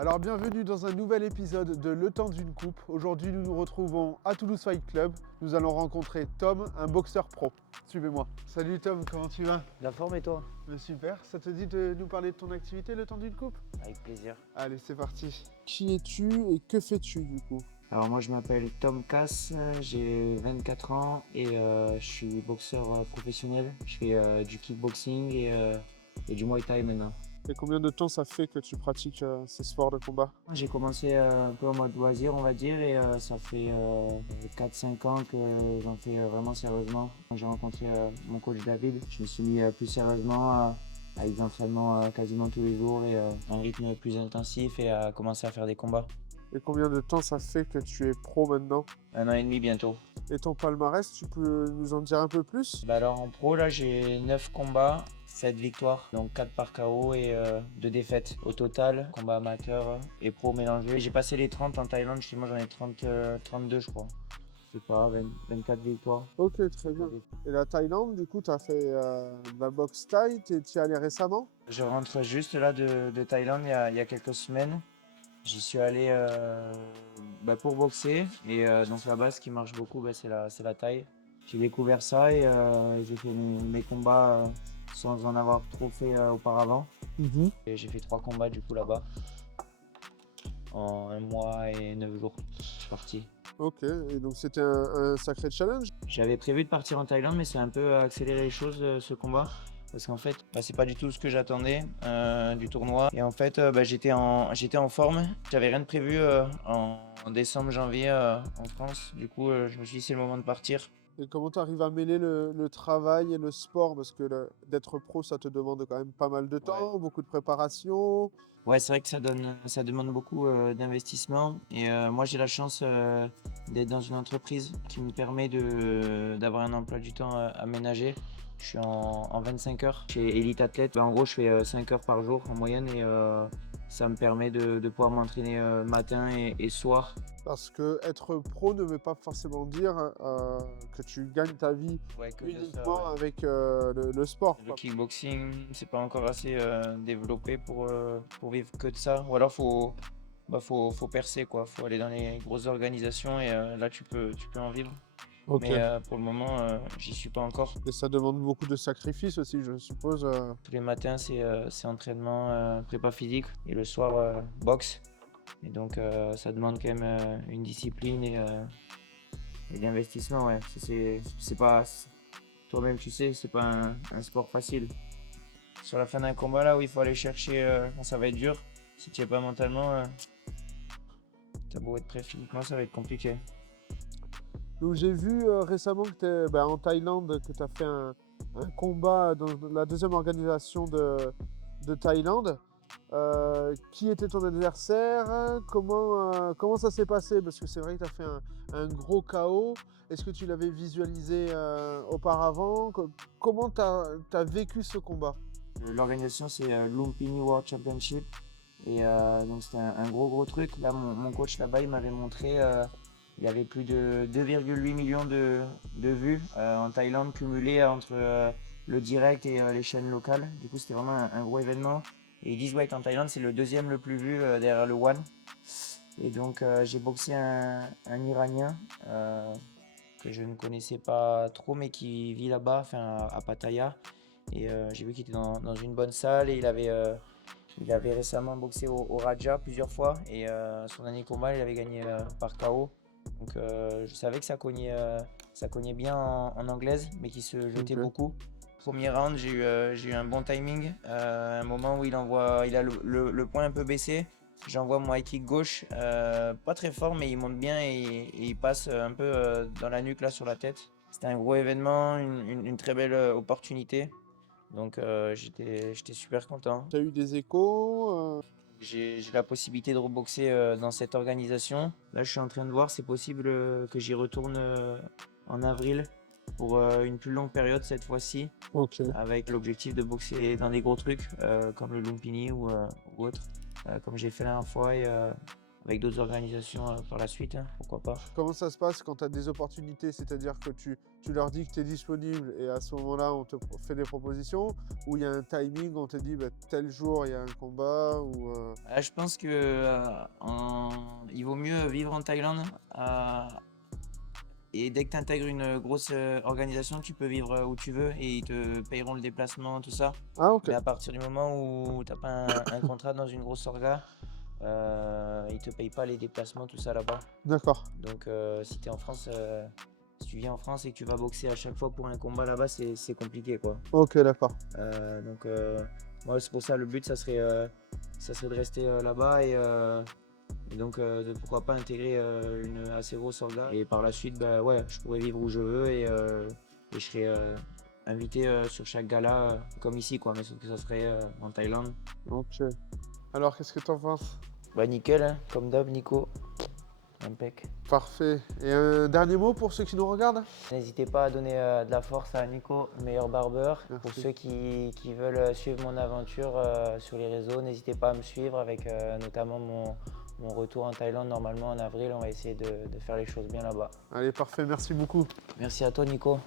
Alors bienvenue dans un nouvel épisode de Le Temps d'une Coupe. Aujourd'hui nous nous retrouvons à Toulouse Fight Club. Nous allons rencontrer Tom, un boxeur pro. Suivez-moi. Salut Tom, comment tu vas? La forme et toi? Super, ça te dit de nous parler de ton activité Le Temps d'une Coupe? Avec plaisir. Allez, c'est parti. Qui es-tu et que fais-tu du coup? Alors moi je m'appelle Tom Cass, j'ai 24 ans et je suis boxeur professionnel. Je fais du kickboxing et du Muay Thai maintenant. Et combien de temps ça fait que tu pratiques ces sports de combat? J'ai commencé un peu en mode loisir on va dire et ça fait 4-5 ans que j'en fais vraiment sérieusement. Quand j'ai rencontré mon coach David, je me suis mis plus sérieusement avec des entraînements quasiment tous les jours et un rythme plus intensif et à commencer à faire des combats. Et combien de temps ça fait que tu es pro maintenant? 1 an et demi bientôt. Et ton palmarès, tu peux nous en dire un peu plus? Bah alors en pro là j'ai 9 combats, 7 victoires, donc 4 par KO et 2 défaites. Au total, combat amateur et pro mélangé. J'ai passé les 30 en Thaïlande, justement j'en ai 32 je crois. Je sais pas, 24 victoires. Ok, très bien. Et la Thaïlande, du coup, tu as fait de la boxe thaï, tu y es allé récemment? Je rentre juste là de Thaïlande il y a quelques semaines. J'y suis allé pour boxer et donc là-bas ce qui marche beaucoup c'est la Thaï. J'ai découvert ça et j'ai fait mes combats sans en avoir trop fait auparavant. Et j'ai fait 3 combats du coup là-bas en 1 mois et 9 jours. Je suis parti. Ok, et donc c'était un sacré challenge? J'avais prévu de partir en Thaïlande mais c'est un peu accéléré les choses ce combat. Parce qu'en fait, c'est pas du tout ce que j'attendais du tournoi. Et en fait, j'étais en forme. J'avais rien de prévu en décembre, janvier en France. Du coup, je me suis dit c'est le moment de partir. Et comment tu arrives à mêler le travail et le sport? Parce que d'être pro, ça te demande quand même pas mal de temps, beaucoup de préparation. Ouais, c'est vrai que ça demande beaucoup d'investissement. Et moi, j'ai la chance d'être dans une entreprise qui me permet d'avoir un emploi du temps aménagé. Je suis en 25 heures chez Elite Athlète. En gros, je fais 5 heures par jour en moyenne et ça me permet de pouvoir m'entraîner matin et soir. Parce que être pro ne veut pas forcément dire que tu gagnes ta vie Ouais, que de ça, uniquement ouais. avec le sport, Le quoi. kickboxing, c'est pas encore assez développé pour vivre que de ça. Ou alors faut percer quoi. Faut aller dans les grosses organisations et là tu peux en vivre. Ok. Mais pour le moment, j'y suis pas encore. Et ça demande beaucoup de sacrifices aussi, je suppose. Tous les matins, c'est entraînement prépa physique et le soir, boxe. Et donc, ça demande quand même une discipline et l'investissement. Ouais. C'est pas, toi-même, tu sais, c'est pas un sport facile. Sur la fin d'un combat, là où il faut aller chercher quand ça va être dur, si tu es pas mentalement, t'as beau être prêt physiquement, ça va être compliqué. Donc j'ai vu récemment que tu es en Thaïlande, que tu as fait un combat dans la deuxième organisation de Thaïlande. Qui était ton adversaire? Comment ça s'est passé? Parce que c'est vrai que tu as fait un gros KO. Est-ce que tu l'avais visualisé auparavant? Comment tu as vécu ce combat? L'organisation, c'est Lumpini World Championship. Et donc, c'était un gros truc. Là, mon coach là-bas, il m'avait montré, il y avait plus de 2,8 millions de vues en Thaïlande cumulées entre le direct et les chaînes locales. Du coup, c'était vraiment un gros événement. Et ils disent ouais, qu'en Thaïlande, c'est le deuxième le plus vu derrière le One. Et donc, j'ai boxé un Iranien que je ne connaissais pas trop, mais qui vit là-bas, enfin à Pattaya. Et j'ai vu qu'il était dans une bonne salle et il avait récemment boxé au Raja plusieurs fois. Et son dernier combat, il avait gagné par KO. Donc je savais que ça cognait bien en anglaise, mais qu'il se jetait Ok. beaucoup. Premier round, j'ai eu un bon timing. Un moment où il a le poing un peu baissé. J'envoie mon high kick gauche, pas très fort, mais il monte bien et il passe un peu dans la nuque là sur la tête. C'était un gros événement, une très belle opportunité. Donc j'étais super content. Tu as eu des échos? J'ai la possibilité de reboxer dans cette organisation. Là, je suis en train de voir, c'est possible que j'y retourne en avril pour une plus longue période cette fois-ci, Ok. avec l'objectif de boxer dans des gros trucs comme le Lumpini ou autre, comme j'ai fait la dernière fois et avec d'autres organisations par la suite, hein, pourquoi pas. Comment ça se passe quand tu as des opportunités? C'est-à-dire que tu leur dis que tu es disponible et à ce moment-là, on te fait des propositions? Ou il y a un timing, on te dit bah, tel jour, il y a un combat ou, Je pense que il vaut mieux vivre en Thaïlande. Et dès que tu intègres une grosse organisation, tu peux vivre où tu veux et ils te payeront le déplacement, tout ça. Ah, ok, Mais à partir du moment où tu n'as pas un contrat dans une grosse orga, ils te payent pas les déplacements, tout ça là-bas. d'accord. Donc si tu es en France, si tu viens en France et que tu vas boxer à chaque fois pour un combat là-bas, c'est compliqué quoi. Ok, d'accord. Donc moi c'est pour ça le but ça serait de rester là-bas et donc pourquoi pas intégrer une assez grosse orga et par la suite bah ouais je pourrais vivre où je veux et je serais invité sur chaque gala comme ici quoi mais sauf que ça serait en Thaïlande. Ok. Alors, qu'est-ce que tu en penses? Bah nickel hein, comme d'hab Nico. Impec. Parfait. Et un dernier mot pour ceux qui nous regardent? N'hésitez pas à donner de la force à Nico, le meilleur barbeur. Merci. Pour ceux qui veulent suivre mon aventure sur les réseaux, n'hésitez pas à me suivre avec notamment mon retour en Thaïlande. Normalement en avril, on va essayer de faire les choses bien là-bas. Allez, parfait. Merci beaucoup. Merci à toi Nico.